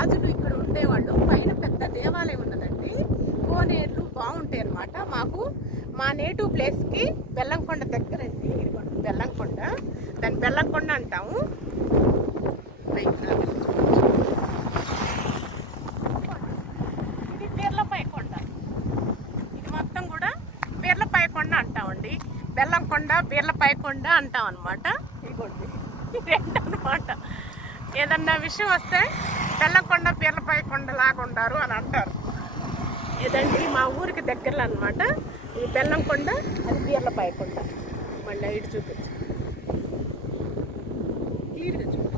రాజులు ఇక్కడ ఉండేవాళ్ళు. పైన పెద్ద దేవాలయం ఉన్నదండి. కోనేరులు బాగుంటాయి అన్నమాట. మాకు మా నేటివ్ ప్లేస్కి బెల్లంకొండ దగ్గరండి. ఇదిగోండి బెల్లంకొండ, దాన్ని బెల్లంకొండ అంటాము. ఇది పీర్లపై కొండ. ఇది మొత్తం కూడా పీర్లపై కొండ అంటామండి. బెల్లంకొండ పీర్లపై కొండ అంటాం అనమాట. ఇదిగోండి అనమాట. ఏదన్నా విషయం వస్తే బెల్లంకొండ పీర్లపై కొండ లాగా ఉంటారు అని అంటారు. ఇదండి మా ఊరికి దగ్గరలో అనమాట. ఇది బెల్లంకొండ, అది పీర్లపై కొండ. మళ్ళీ ఇటు చూపించు, క్లియర్గా చూపించు.